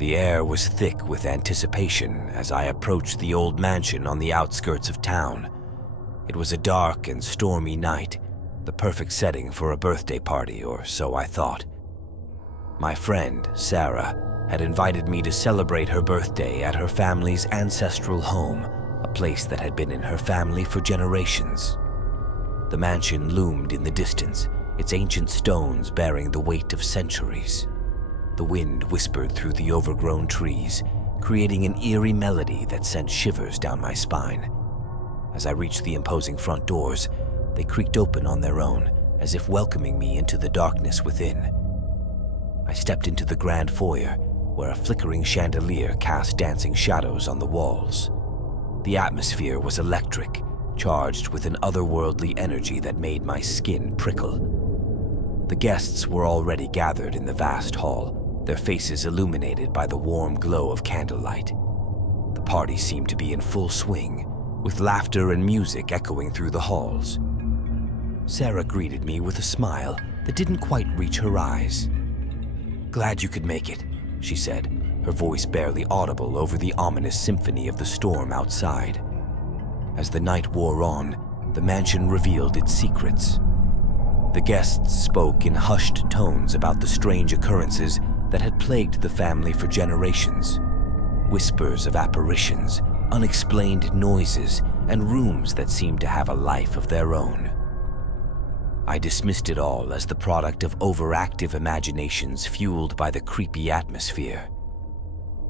The air was thick with anticipation as I approached the old mansion on the outskirts of town. It was a dark and stormy night, the perfect setting for a birthday party, or so I thought. My friend, Sarah, had invited me to celebrate her birthday at her family's ancestral home, a place that had been in her family for generations. The mansion loomed in the distance, its ancient stones bearing the weight of centuries. The wind whispered through the overgrown trees, creating an eerie melody that sent shivers down my spine. As I reached the imposing front doors, they creaked open on their own, as if welcoming me into the darkness within. I stepped into the grand foyer, where a flickering chandelier cast dancing shadows on the walls. The atmosphere was electric, charged with an otherworldly energy that made my skin prickle. The guests were already gathered in the vast hall, their faces illuminated by the warm glow of candlelight. The party seemed to be in full swing, with laughter and music echoing through the halls. Sarah greeted me with a smile that didn't quite reach her eyes. "Glad you could make it," she said, her voice barely audible over the ominous symphony of the storm outside. As the night wore on, the mansion revealed its secrets. The guests spoke in hushed tones about the strange occurrences that had plagued the family for generations. Whispers of apparitions, unexplained noises, and rooms that seemed to have a life of their own. I dismissed it all as the product of overactive imaginations fueled by the creepy atmosphere.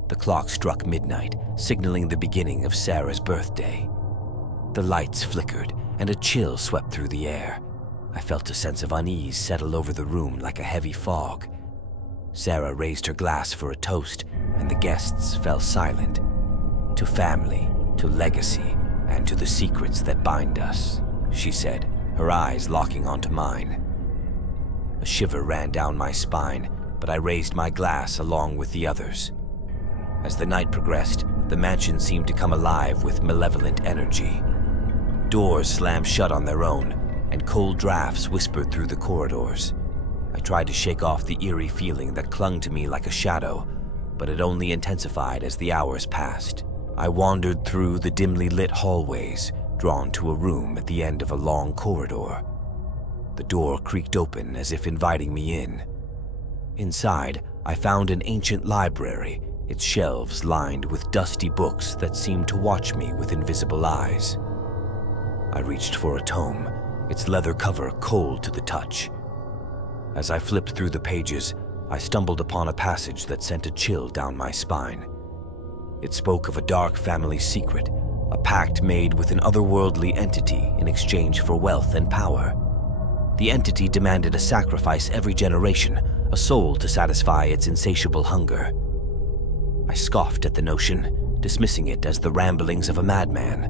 The clock struck midnight, signaling the beginning of Sarah's birthday. The lights flickered, and a chill swept through the air. I felt a sense of unease settle over the room like a heavy fog. Sarah raised her glass for a toast, and the guests fell silent. "To family, to legacy, and to the secrets that bind us," she said, her eyes locking onto mine. A shiver ran down my spine, but I raised my glass along with the others. As the night progressed, the mansion seemed to come alive with malevolent energy. Doors slammed shut on their own, and cold drafts whispered through the corridors. I tried to shake off the eerie feeling that clung to me like a shadow, but it only intensified as the hours passed. I wandered through the dimly lit hallways, drawn to a room at the end of a long corridor. The door creaked open as if inviting me in. Inside, I found an ancient library, its shelves lined with dusty books that seemed to watch me with invisible eyes. I reached for a tome, its leather cover cold to the touch. As I flipped through the pages, I stumbled upon a passage that sent a chill down my spine. It spoke of a dark family secret, a pact made with an otherworldly entity in exchange for wealth and power. The entity demanded a sacrifice every generation, a soul to satisfy its insatiable hunger. I scoffed at the notion, dismissing it as the ramblings of a madman.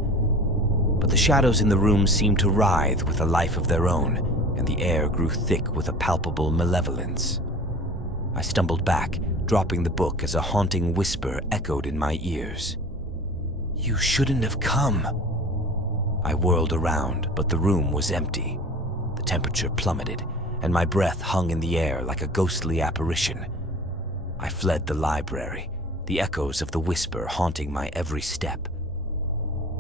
But the shadows in the room seemed to writhe with a life of their own, and the air grew thick with a palpable malevolence. I stumbled back, dropping the book as a haunting whisper echoed in my ears. "You shouldn't have come." I whirled around, but the room was empty. The temperature plummeted, and my breath hung in the air like a ghostly apparition. I fled the library, the echoes of the whisper haunting my every step.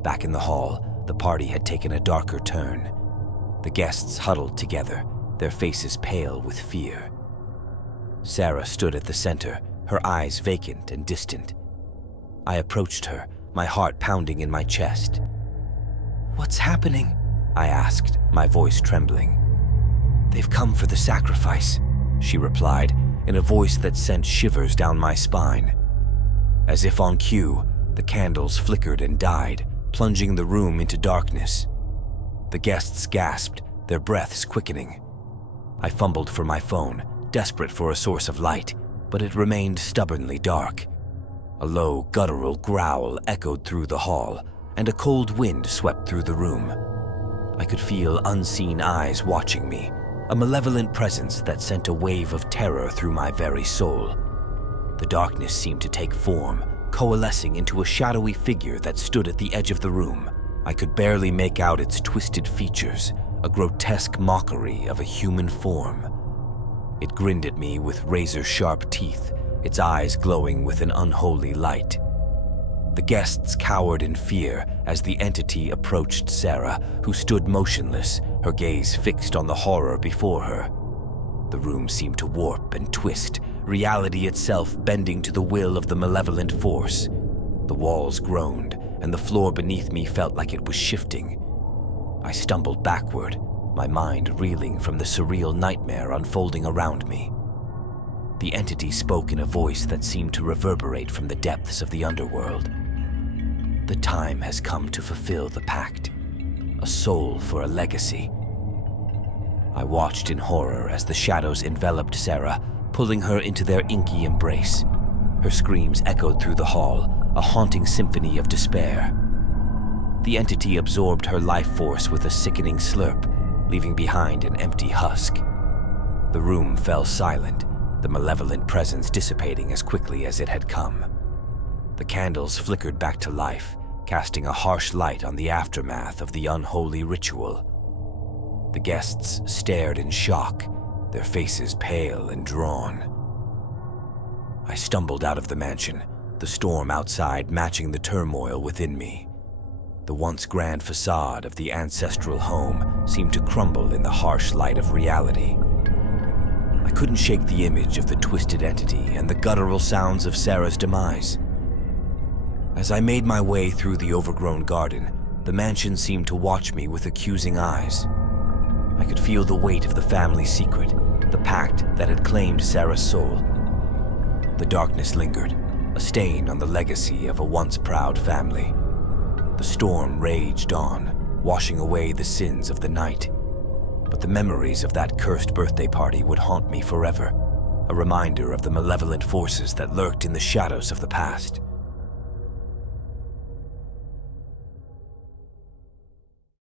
Back in the hall, the party had taken a darker turn. The guests huddled together, their faces pale with fear. Sarah stood at the center, her eyes vacant and distant. I approached her, my heart pounding in my chest. "What's happening?" I asked, my voice trembling. "They've come for the sacrifice," she replied, in a voice that sent shivers down my spine. As if on cue, the candles flickered and died, plunging the room into darkness. The guests gasped, their breaths quickening. I fumbled for my phone, desperate for a source of light, but it remained stubbornly dark. A low, guttural growl echoed through the hall, and a cold wind swept through the room. I could feel unseen eyes watching me, a malevolent presence that sent a wave of terror through my very soul. The darkness seemed to take form, coalescing into a shadowy figure that stood at the edge of the room. I could barely make out its twisted features, a grotesque mockery of a human form. It grinned at me with razor-sharp teeth, its eyes glowing with an unholy light. The guests cowered in fear as the entity approached Sarah, who stood motionless, her gaze fixed on the horror before her. The room seemed to warp and twist, reality itself bending to the will of the malevolent force. The walls groaned, and the floor beneath me felt like it was shifting. I stumbled backward, my mind reeling from the surreal nightmare unfolding around me. The entity spoke in a voice that seemed to reverberate from the depths of the underworld. The time has come to fulfill the pact, a soul for a legacy. I watched in horror as the shadows enveloped Sarah, pulling her into their inky embrace. Her screams echoed through the hall, a haunting symphony of despair. The entity absorbed her life force with a sickening slurp, leaving behind an empty husk. The room fell silent, the malevolent presence dissipating as quickly as it had come. The candles flickered back to life, casting a harsh light on the aftermath of the unholy ritual. The guests stared in shock, their faces pale and drawn. I stumbled out of the mansion, the storm outside matching the turmoil within me. The once grand facade of the ancestral home seemed to crumble in the harsh light of reality. I couldn't shake the image of the twisted entity and the guttural sounds of Sarah's demise. As I made my way through the overgrown garden, the mansion seemed to watch me with accusing eyes. I could feel the weight of the family secret, the pact that had claimed Sarah's soul. The darkness lingered, a stain on the legacy of a once proud family. The storm raged on, washing away the sins of the night. But the memories of that cursed birthday party would haunt me forever, a reminder of the malevolent forces that lurked in the shadows of the past.